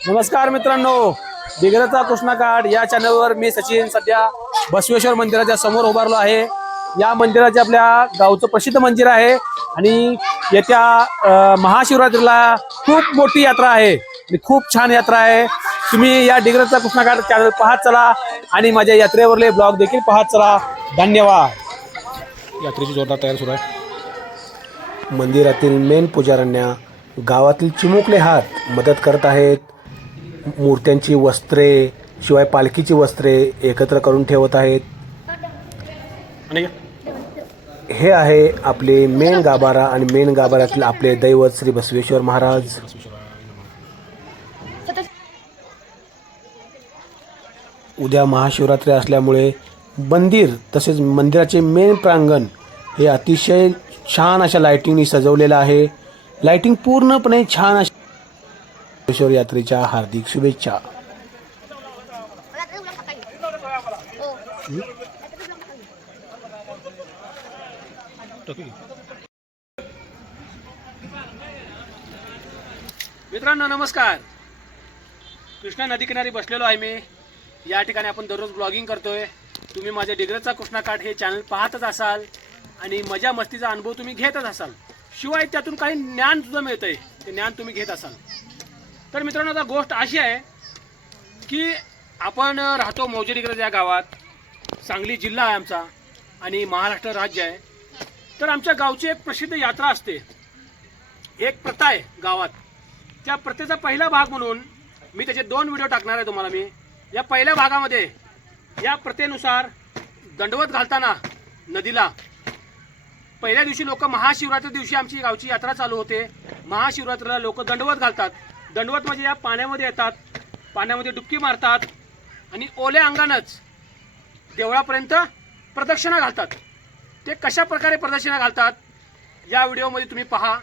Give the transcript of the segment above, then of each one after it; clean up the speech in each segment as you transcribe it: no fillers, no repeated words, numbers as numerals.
नमस्कार मित्रांनो, दिग्रजचा कृष्णाकाठ या चॅनलवर मी सचिन सध्या बसवेश्वर मंदिराच्या समोर उभारलो आहे। या मंदिराचे आपल्या गावचं प्रसिद्ध मंदिर आहे आणि येत्या महाशिवरात्रीला खूप मोठी यात्रा आहे आणि खूप छान यात्रा आहे। तुम्ही या दिग्रजचा कृष्णाकाठ चॅनल पाहत चला आणि माझ्या यात्रेवरले ब्लॉग देखील पाहत चला। धन्यवाद। यात्रेची जोरदार तयारी सुरू आहे। मंदिरातील मेन पुजाऱ्यांना गावातील चिमुकले हात मदत करत आहेत। मूर्त्यांची वस्त्रे शिवाय पालखीची वस्त्रे एकत्र करून ठेवत आहेत। हे आहे आपले मेन गाभारा आणि मेन गाभाऱ्यातील आपले दैवत श्री बसवेश्वर महाराज। उद्या महाशिवरात्री असल्यामुळे मंदिर तसेच मंदिराचे मेन प्रांगण हे अतिशय छान अशा लाइटिंगनी सजवलेलं आहे। लाइटिंग पूर्णपणे छान अशा बसवेश्वर यात्रेच्या हार्दिक शुभेच्छा। मित्रांनो नमस्कार। कृष्णा नदी किनारी बसलेलो आहे मी। या ठिकाणी आपण दररोज ब्लॉगिंग करतोय। तुम्ही माझे दिग्रजचा कृष्णाकाठ हे चॅनल पाहतच असाल आणि मजा मस्तीचा अनुभव तुम्ही घेतच असाल, शिवाय त्यातून काही ज्ञान सुद्धा मिळतंय, ते ज्ञान तुम्ही घेत असाल। तर मित्रांनो आता गोष्ट अशी आहे की आपण राहतो मौजे दिग्रज या गावात। सांगली जिल्हा आहे आमचा आणि महाराष्ट्र राज्य आहे। तर आमच्या गावची एक प्रसिद्ध यात्रा असते, एक प्रथा आहे गावात। त्या प्रथेचा पहिला भाग म्हणून मी त्याचे 2 व्हिडिओ टाकणार आहे तुम्हाला। मी या पहिल्या भागामध्ये या प्रथेनुसार दंडवत घालताना नदीला पहिल्या दिवशी लोक महाशिवरात्री दिवशी आमची गावची यात्रा चालू होते। महाशिवरात्रीला लोक दंडवत घालतात। दंडवत म्हणजे या पाण्यामध्ये येतात, पाण्यामध्ये डुबकी मारतात आणि ओल्या अंगानंच देवळापर्यंत प्रदक्षिणा घालतात। ते कशा प्रकारे प्रदक्षिणा घालतात या व्हिडिओमध्ये तुम्ही पहा।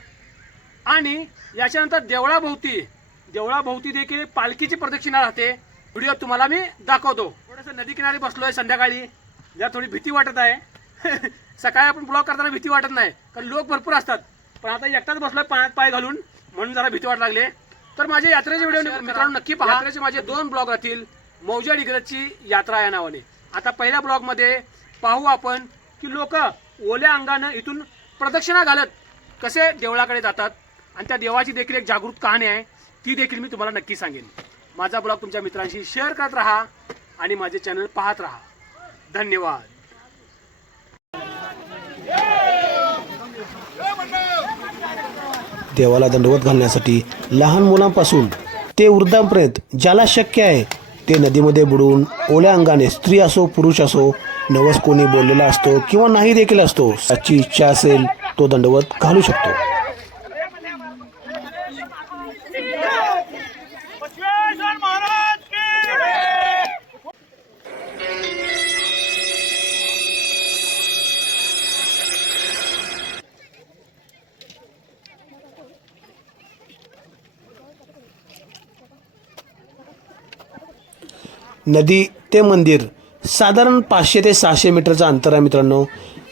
आणि याच्यानंतर देवळाभोवती देखील पालखीची प्रदक्षिणा राहते। व्हिडिओ तुम्हाला मी दाखवतो। थोडंसं नदी किनारी बसलोय संध्याकाळी, ज्या थोडी भीती वाटत आहे। सकाळी आपण ब्लॉग करताना भीती वाटत नाही कारण लोक भरपूर असतात, पण आता एकटाच बसलोय पाण्यात पाय घालून, म्हणून जरा भीती वाट लागले। तर माझे यात्रेचे व्हिडिओ मित्रांनो नक्की पहा। यात्रेचे माझे 2 ब्लॉग राहतील, मौजे दिग्रजची यात्रा या नावाने। आता पहिल्या ब्लॉग मध्ये पाहू आपण की लोक ओल्या अंगानं इथून प्रदक्षिणा घालत कसे देवळाकडे जातात आणि त्या देवाची देखील एक जागृत कहाणी आहे, ती देखील मी तुम्हाला नक्की सांगेन। माझा ब्लॉग तुमच्या मित्रांशी शेअर करत राहा आणि माझे चॅनल पाहत राहा। धन्यवाद। देवाला दंडवत घालण्यासाठी लहान मुलांपासून ते वृद्धांपर्यंत ज्याला शक्य आहे ते नदीमध्ये बुडून ओल्या अंगाने, स्त्री असो पुरुष असो, नवस कोणी बोललेला असतो किंवा नाही देखील असतो, त्याची इच्छा असेल तो दंडवत घालू शकतो। नदी ते मंदिर साधारण 500 ते 600 मीटरचं अंतर आहे मित्रांनो।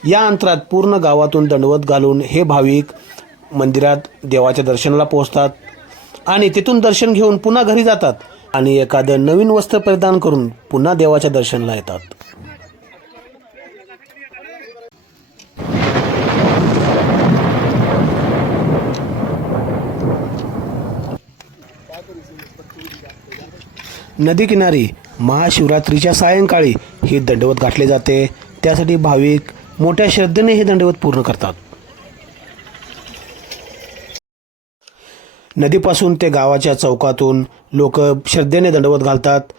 या अंतरात पूर्ण गावातून दंडवत घालून हे भाविक मंदिरात देवाच्या दर्शनाला पोहोचतात आणि तिथून दर्शन घेऊन पुन्हा घरी जातात आणि एखादं नवीन वस्त्र परिधान करून पुन्हा देवाच्या दर्शनाला येतात। नदी किनारी महाशिवरात्रीच्या सायंकाळी हे दंडवत घातले जाते। त्यासाठी भाविक मोठ्या श्रद्धेने हे दंडवत पूर्ण करतात। नदीपासून ते गावाच्या चौकातून लोक श्रद्धेने दंडवत घालतात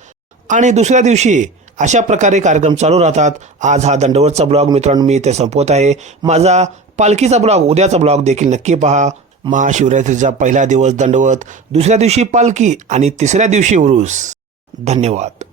आणि दुसऱ्या दिवशी अशा प्रकारे कार्यक्रम चालू राहतात। आज हा दंडवतचा ब्लॉग मित्रांनो मी इथे संपवत आहे। माझा पालखीचा ब्लॉग, उद्याचा ब्लॉग देखील नक्की पहा। महाशिवरात्रीचा पहिला दिवस दंडवत, दुसऱ्या दिवशी पालखी आणि तिसऱ्या दिवशी उरूस। धन्यवाद।